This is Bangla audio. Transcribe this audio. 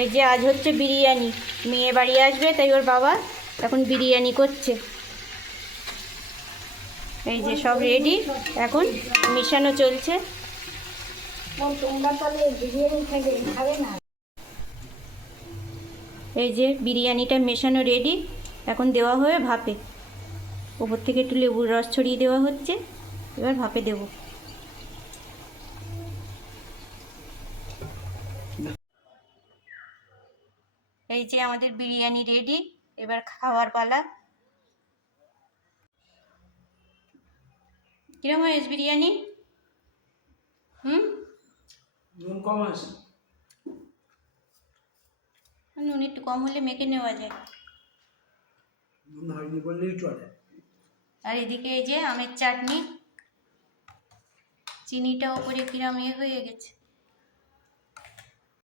এই যে আজ হচ্ছে বিরিয়ানি, মেয়ে বাড়ি আসবে তাই ওর বাবা এখন বিরিয়ানি করছে। এই যে সব রেডি, এখন মেশানো চলছে। এই যে বিরিয়ানিটা মেশানো রেডি, এখন দেওয়া হবে ভাপে। ওপর থেকে একটু লেবুর রস ছড়িয়ে দেওয়া হচ্ছে, এবার ভাপে দেব। এই যে আমাদের বিরিয়ানি রেডি, এবার খাওয়ার পালা। কিরম হয়েছে বিরিয়ানি? নুন কম আছে। নুন একটু কম হলে মেখে নেওয়া যায়। নুন হয়নি বললেই চলে। আর এদিকে এই যে আমের চাটনি, চিনিটা ওপরে কিরম হয়ে গেছে।